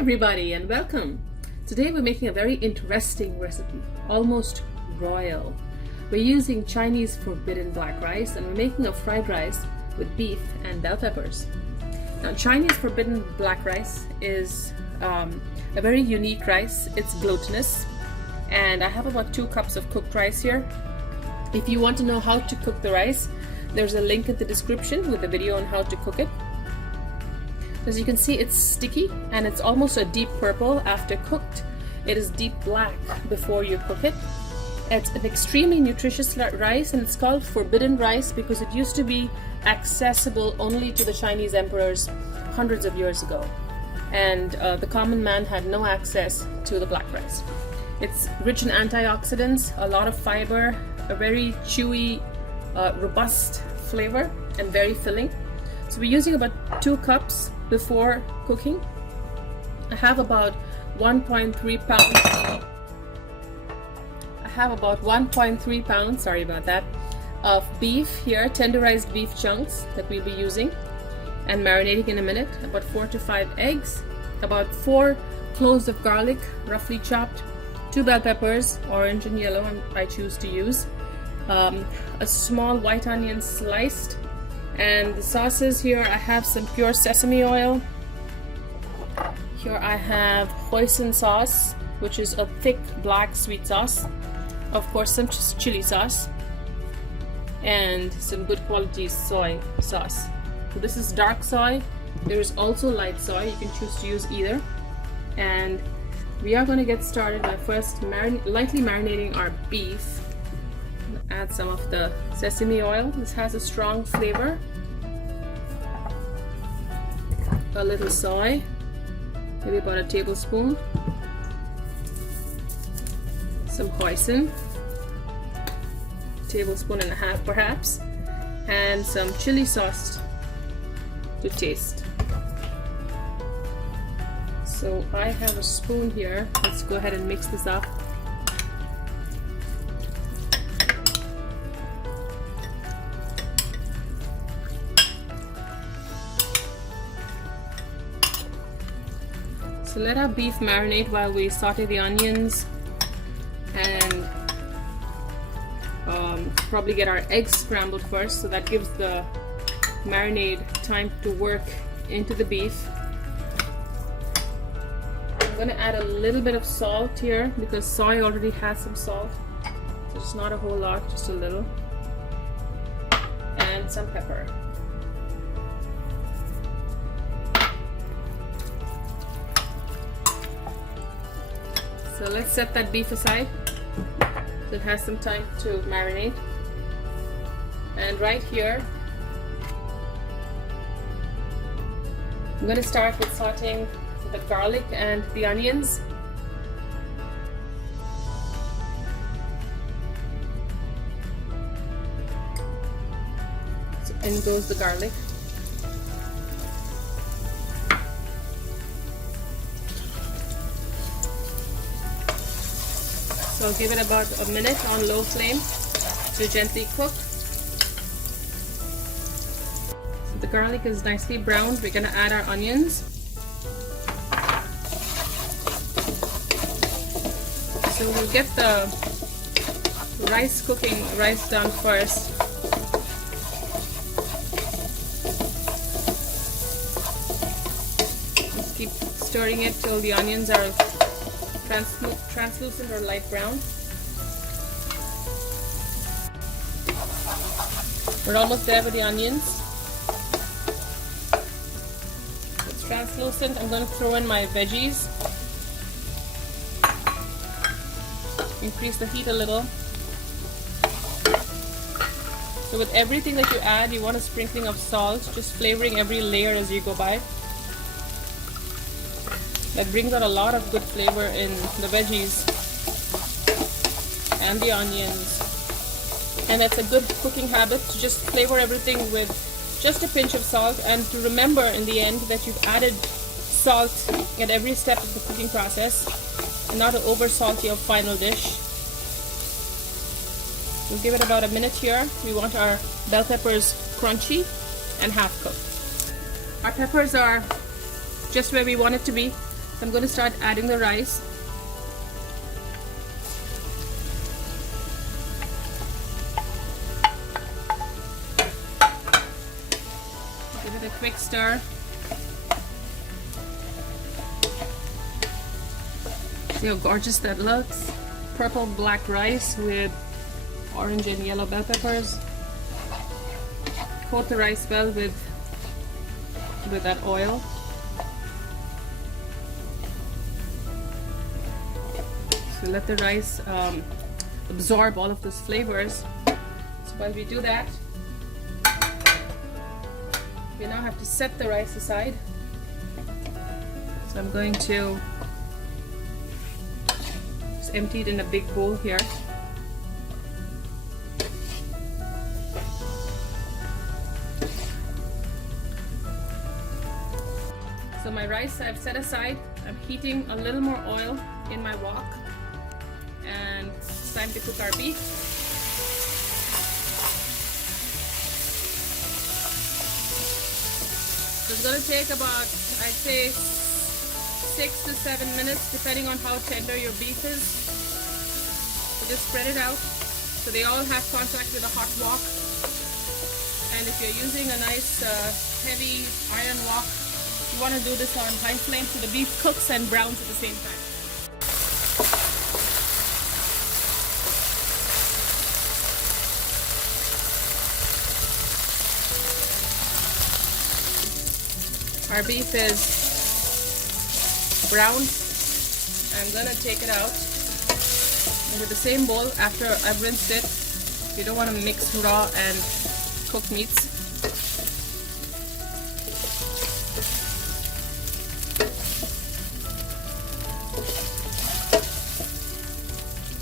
everybody and welcome. Today we're making a very interesting recipe, almost royal. We're using Chinese forbidden black rice and we're making a fried rice with beef and bell peppers. Now Chinese forbidden black rice is a very unique rice. It's glutinous and I have about 2 cups of cooked rice here. If you want to know how to cook the rice, there's a link in the description with a video on how to cook it. As you can see, it's sticky and it's almost a deep purple after cooked. It is deep black before you cook it. It's an extremely nutritious rice and it's called forbidden rice because it used to be accessible only to the Chinese emperors hundreds of years ago. And the common man had no access to the black rice. It's rich in antioxidants, a lot of fiber, a very chewy, robust flavor and very filling. So we're using about 2 cups before cooking. I have about 1.3 pounds. Sorry about that, of beef here, tenderized beef chunks that we'll be using and marinating in a minute. About 4 to 5 eggs, about 4 cloves of garlic, roughly chopped, 2 bell peppers, orange and yellow, I choose to use, a small white onion sliced. And the sauces here, I have some pure sesame oil. Here I have hoisin sauce, which is a thick black sweet sauce. Of course, some chili sauce. And some good quality soy sauce. So this is dark soy. There is also light soy. You can choose to use either. And we are going to get started by first lightly marinating our beef. Add some of the sesame oil. This has a strong flavor. A little soy, maybe about a tablespoon. Some hoisin, tablespoon and a half perhaps, and some chili sauce to taste. So I have a spoon here. Let's go ahead and mix this up. So let our beef marinate while we saute the onions and probably get our eggs scrambled first, so that gives the marinade time to work into the beef. I'm going to add a little bit of salt here because soy already has some salt, so it's not a whole lot, just a little, and some pepper. So let's set that beef aside so it has some time to marinate. And right here, I'm going to start with sauteing the garlic and the onions. So in goes the garlic. So I'll give it about a minute on low flame to gently cook. So the garlic is nicely browned. We're going to add our onions. So we'll get the rice done first. Just keep stirring it till the onions are translucent or light brown. We're almost there with the onions. It's translucent. I'm going to throw in my veggies. Increase the heat a little. So with everything that you add, you want a sprinkling of salt, just flavoring every layer as you go by. That brings out a lot of good flavor in the veggies and the onions. And that's a good cooking habit to just flavor everything with just a pinch of salt, and to remember in the end that you've added salt at every step of the cooking process and not to over salt your final dish. We'll give it about a minute here. We want our bell peppers crunchy and half cooked. Our peppers are just where we want it to be. So I'm going to start adding the rice. Give it a quick stir. See how gorgeous that looks? Purple black rice with orange and yellow bell peppers. Coat the rice well with that oil. So let the rice absorb all of those flavors. So while we do that, we now have to set the rice aside. So I'm going to just empty it in a big bowl here. So my rice I've set aside. I'm heating a little more oil in my wok, and it's time to cook our beef. So it's going to take about, I'd say, 6 to 7 minutes depending on how tender your beef is. So just spread it out so they all have contact with a hot wok. And if you're using a nice heavy iron wok, you want to do this on high flame so the beef cooks and browns at the same time. Our beef is browned. I'm gonna take it out into the same bowl after I've rinsed it. You don't want to mix raw and cooked meats.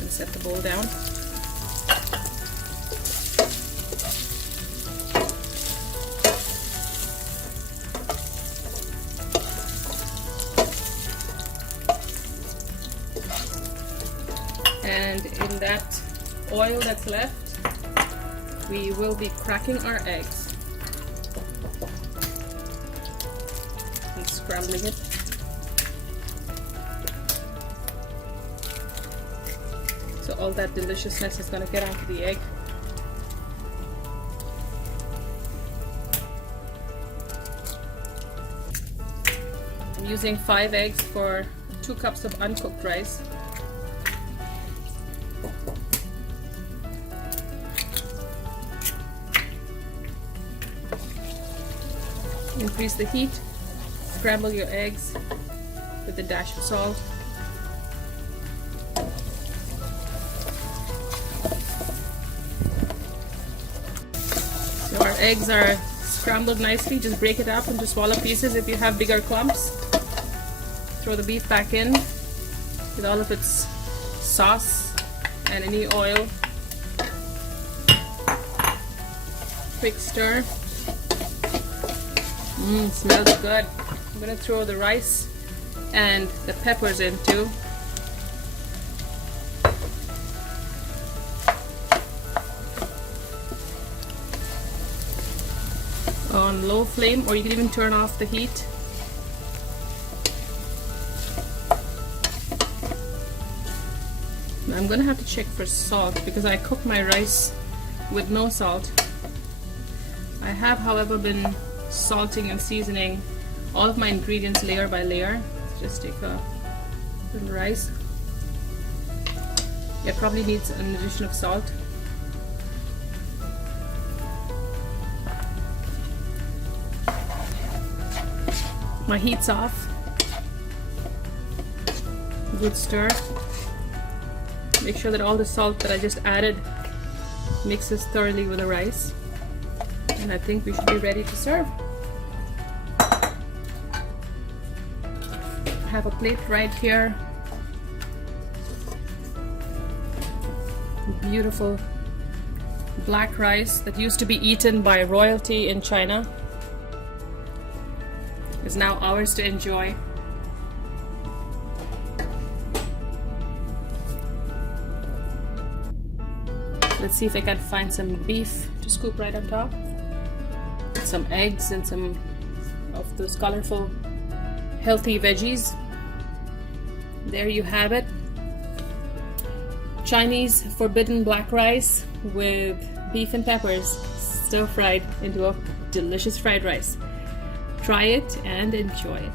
And set the bowl down. And in that oil that's left, we will be cracking our eggs and scrambling it. So all that deliciousness is going to get onto the egg. I'm using 5 eggs for 2 cups of uncooked rice. Increase the heat, scramble your eggs with a dash of salt. So our eggs are scrambled nicely. Just break it up into smaller pieces if you have bigger clumps. Throw the beef back in with all of its sauce and any oil. Quick stir. Smells good. I'm gonna throw the rice and the peppers in too. On low flame, or you can even turn off the heat. I'm gonna have to check for salt because I cook my rice with no salt. I have, however, been salting and seasoning all of my ingredients layer by layer. Just take a little rice. It probably needs an addition of salt. My heat's off. Good stir. Make sure that all the salt that I just added mixes thoroughly with the rice. And I think we should be ready to serve. I have a plate right here. Beautiful black rice that used to be eaten by royalty in China is now ours to enjoy. Let's see if I can find some beef to scoop right on top. Some eggs and some of those colorful, healthy veggies. there you have it. Chinese forbidden black rice with beef and peppers stir fried into a delicious fried rice. Try it and enjoy it.